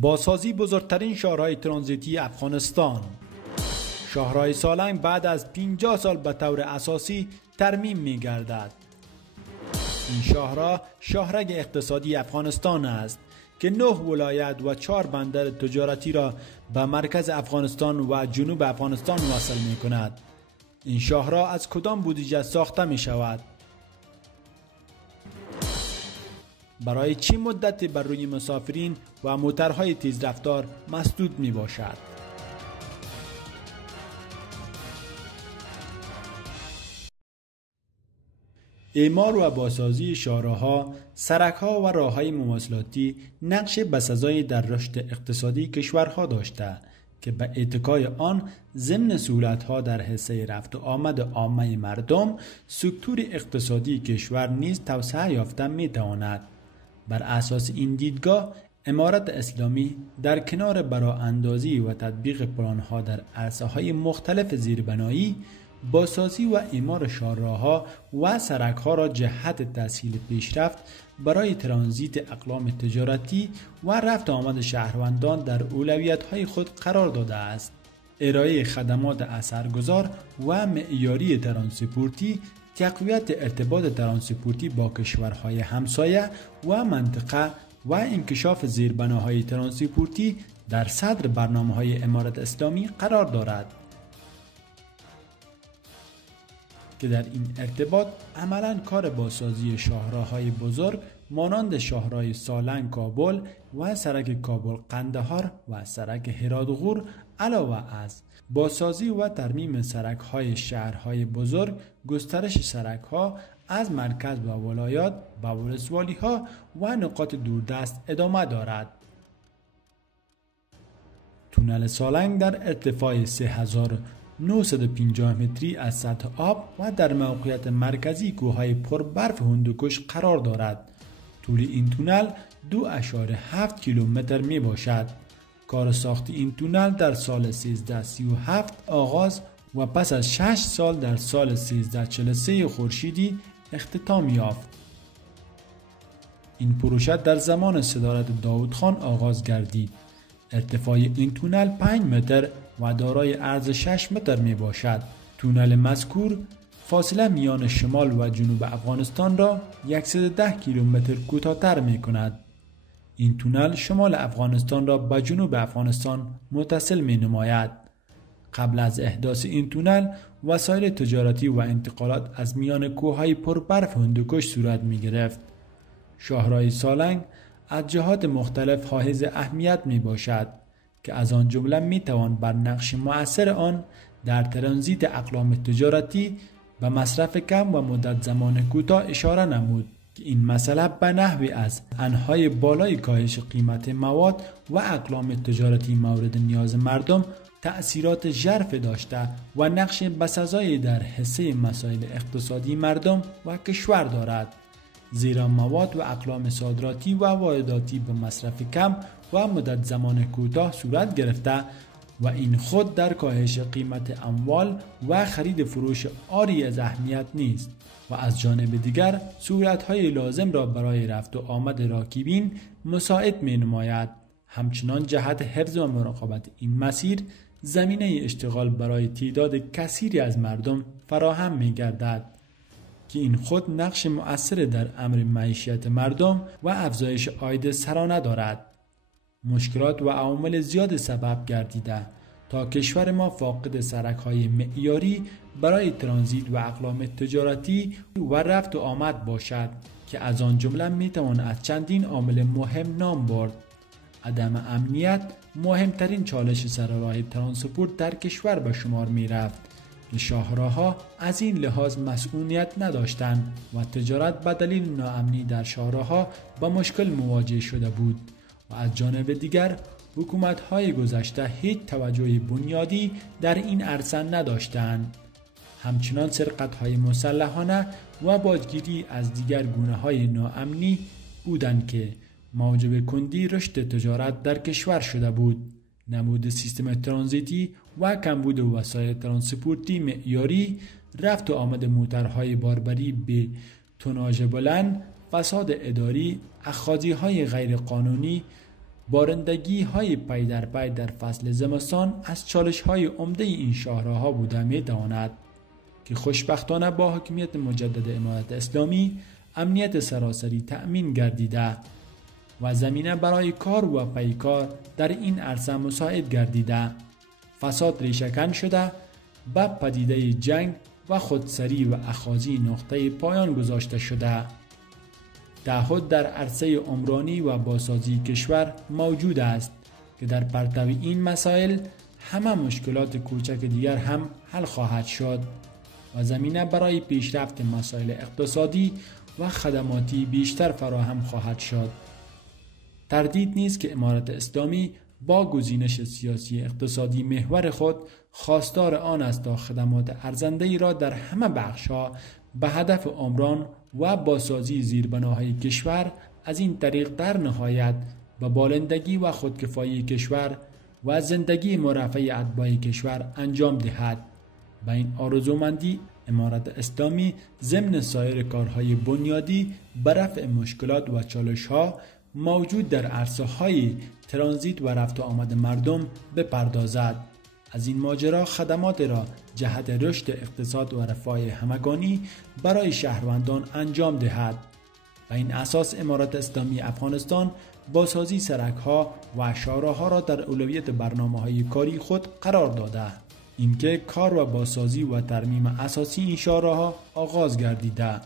بازسازی بزرگترین شاهرهای ترانزیتی افغانستان. شاهراه سالنگ بعد از 50 سال به طور اساسی ترمیم می گردد. این شاهراه شاهرگ اقتصادی افغانستان است که 9 ولایت و 4 بندر تجارتی را به مرکز افغانستان و جنوب افغانستان وصل می کند. این شاهراه از کدام بودجه ساخته می شود؟ برای چه مدتی بر روی مسافرین و موترهای تیزرفتار مسدود می باشد؟ اعمار و بازسازی شاهراه‌ها، سرک‌ها و راه‌های مواصلاتی نقش بسزایی در رشد اقتصادی کشورها داشته که به اتکای آن ضمن سهولت‌ها در حصه رفت و آمد عامه مردم، سکتور اقتصادی کشور نیز توسعه یافته می‌تواند. بر اساس این دیدگاه، امارت اسلامی در کنار برااندازی و تطبیق پلان‌ها در عرصه‌های مختلف زیربنایی، بازسازی و اعمار شاهراه‌ها و سرک‌ها را جهت تسهیل پیشرفت برای ترانزیت اقلام تجارتی و رفت آمد شهروندان در اولویت‌های خود قرار داده است. ارائه خدمات اثرگذار و معیاری ترانسپورتی، تقویت ارتباط ترانسپورتی با کشورهای همسایه و منطقه و انکشاف زیربناهای ترانسپورتی در صدر برنامه‌های امارت اسلامی قرار دارد که در این ارتباط عملاً کار بازسازی شاهراه‌های بزرگ مانند شاهراه سالنگ کابل و سرک کابل قندهار و سرک هرات غور، علاوه از بازسازی و ترمیم سرک‌های شهرهای بزرگ، گسترش سرک‌ها از مرکز و ولایات به ولسوالی‌ها و نقاط دوردست ادامه دارد. تونل سالنگ در ارتفاع 3950 متری از سطح آب و در موقعیت مرکزی کوههای پربرف هندوکش قرار دارد. طول این تونل 2.7 کیلومتر می باشد. کار ساخت این تونل در سال 1337 آغاز و پس از 6 سال در سال 1343 خورشیدی اختتام یافت. این پروژه در زمان صدارت داود خان آغاز گردید. ارتفاع این تونل 5 متر و دارای عرض 6 متر می باشد. تونل مذکور فاصله میان شمال و جنوب افغانستان را 110 کیلومتر کوتاه‌تر می کند. این تونل شمال افغانستان را به جنوب افغانستان متصل می نماید. قبل از احداث این تونل، وسایل تجارتی و انتقالات از میان کوههای پربرف هندوکش صورت می گرفت. شاهراه سالنگ از جهات مختلف حائز اهمیت می باشد که از آن جمله می توان بر نقش مؤثر آن در ترانزیت اقلام تجارتی به مصرف کم و مدت زمان کوتاه اشاره نمود که این مسئله به نحوی از انهای بالای کاهش قیمت مواد و اقلام تجارتی مورد نیاز مردم تأثیرات ژرف داشته و نقش بسزایی در حصه مسائل اقتصادی مردم و کشور دارد، زیرا مواد و اقلام صادراتی و وارداتی به مصرف کم و مدت زمان کوتاه صورت گرفته و این خود در کاهش قیمت اموال و خرید فروش عاری از اهمیت نیست و از جانب دیگر سهولت‌های لازم را برای رفت و آمد راکبین مساعد می نماید. همچنان جهت حفظ و مراقبت این مسیر زمینه اشتغال برای تعداد کثیری از مردم فراهم می گردد که این خود نقش مؤثر در امر معیشت مردم و افزایش عاید سرانه دارد. مشکلات و عوامل زیاد سبب گردیده تا کشور ما فاقد سرک‌های معیاری برای ترانزیت و اقلام تجارتی و رفت و آمد باشد که از آن جمله میتوان از چندین عامل مهم نام برد. عدم امنیت مهمترین چالش سر راه ترانسپورت در کشور به شمار می رفت که شاهراه‌ها از این لحاظ مسئولیت نداشتند و تجارت به دلیل ناامنی در شاهراه‌ها با مشکل مواجه شده بود و از جانب دیگر حکومت‌های گذشته هیچ توجه بنیادی در این عرصه نداشتند. همچنان سرقت‌های مسلحانه و باجگیری از دیگر گونه‌های ناامنی بودند که موجب کندی رشد تجارت در کشور شده بود. نبود سیستم ترانزیتی و کمبود وسایل ترانسپورتی معیاری، رفت و آمد موترهای باربری به توناژ بلند، فساد اداری، اخاذی‌های غیر قانونی بارندگی های پی در پی در فصل زمستان از چالش های عمده این شاهراها بوده می تواند که خوشبختانه با حکمیت مجدد امارت اسلامی امنیت سراسری تأمین گردیده و زمینه برای کار و پیکار در این عرصه مساعد گردیده. فساد ریشه‌کن شده، به پدیده جنگ و خودسری و اخاذی نقطه پایان گذاشته شده. تعهد در عرصه عمرانی و بازسازی کشور موجود است که در پرتو این مسائل همه مشکلات کوچک دیگر هم حل خواهد شد و زمینه برای پیشرفت مسائل اقتصادی و خدماتی بیشتر فراهم خواهد شد. تردید نیست که امارت اسلامی با گزینش سیاسی اقتصادی محور خود خواستار آن است تا خدمات ارزنده‌ای را در همه بخش‌ها به هدف عمران و بازسازی زیربناهای کشور از این طریق در نهایت به بالندگی و خودکفایی کشور و زندگی مرفه اتباع کشور انجام دهد. به این آرزومندی امارت اسلامی ضمن سایر کارهای بنیادی به رفع مشکلات و چالش‌ها موجود در عرصه‌های ترانزیت و رفت و آمد مردم بپردازد. از این ماجرا خدمات را جهت رشد اقتصاد و رفاه همگانی برای شهروندان انجام دهد. و این اساس امارت اسلامی افغانستان بازسازی سرک‌ها و شاهراه‌ها را در اولویت برنامه‌های کاری خود قرار داده. اینکه کار و بازسازی و ترمیم اساسی این شاهراه‌ها آغاز گردیده.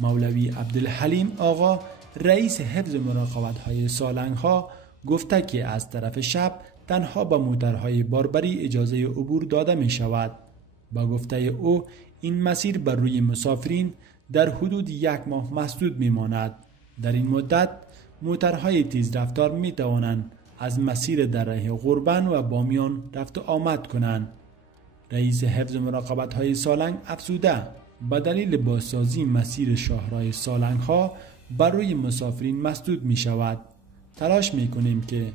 مولوی عبدالحلیم آقا رئیس حفظ مراقبت‌های سالنگ‌ها گفته که از طرف شب تنها با موترهای باربری اجازه عبور داده می شود. با گفته او این مسیر بر روی مسافرین در حدود 1 ماه مسدود می ماند. در این مدت موترهای تیز رفتار می توانند از مسیر دره غربن و بامیان رفت و آمد کنند. رئیس حفظ مراقبت‌های سالنگ افزوده به دلیل بازسازی مسیر شاهراه سالنگ‌ها بر روی مسافرین مسدود می شود. تلاش می کنیم که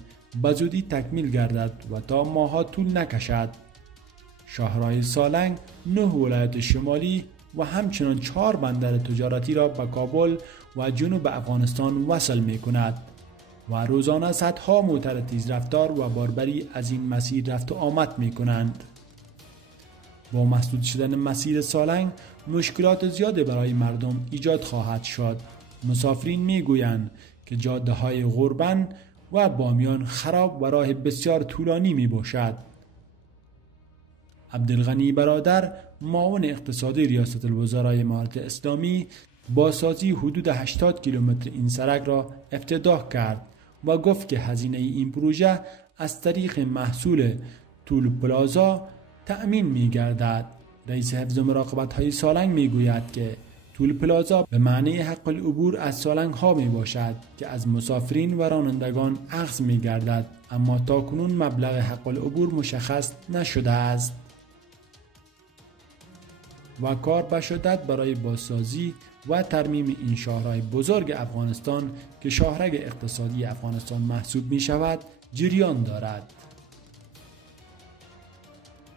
به زودی تکمیل گردد و تا ماه‌ها طول نکشد. شاهراه سالنگ 9 ولایت شمالی و همچنان 4 بندر تجارتی را به کابل و جنوب افغانستان وصل می کند و روزانه صدها موتر تیز رفتار و باربری از این مسیر رفت و آمد می کنند. با مسدود شدن مسیر سالنگ مشکلات زیاد برای مردم ایجاد خواهد شد. مسافرین می گویند که جاده های غربن و بامیان خراب و راه بسیار طولانی می باشد. عبدالغنی برادر معاون اقتصادی ریاست الوزرای امارت اسلامی بازسازی حدود 80 کیلومتر این سرک را افتتاح کرد و گفت که هزینه این پروژه از طریق محصول طول پلازا تأمین می گردد. رئیس حفظ مراقبت‌های سالنگ می گوید که طول پلازا به معنی حق العبور از سالنگ ها می باشد که از مسافرین و رانندگان اخذ می گردد، اما تاکنون مبلغ حق العبور مشخص نشده است و کار به شدت برای بازسازی و ترمیم این شاهراه بزرگ افغانستان که شاهرگ اقتصادی افغانستان محسوب می شود جریان دارد.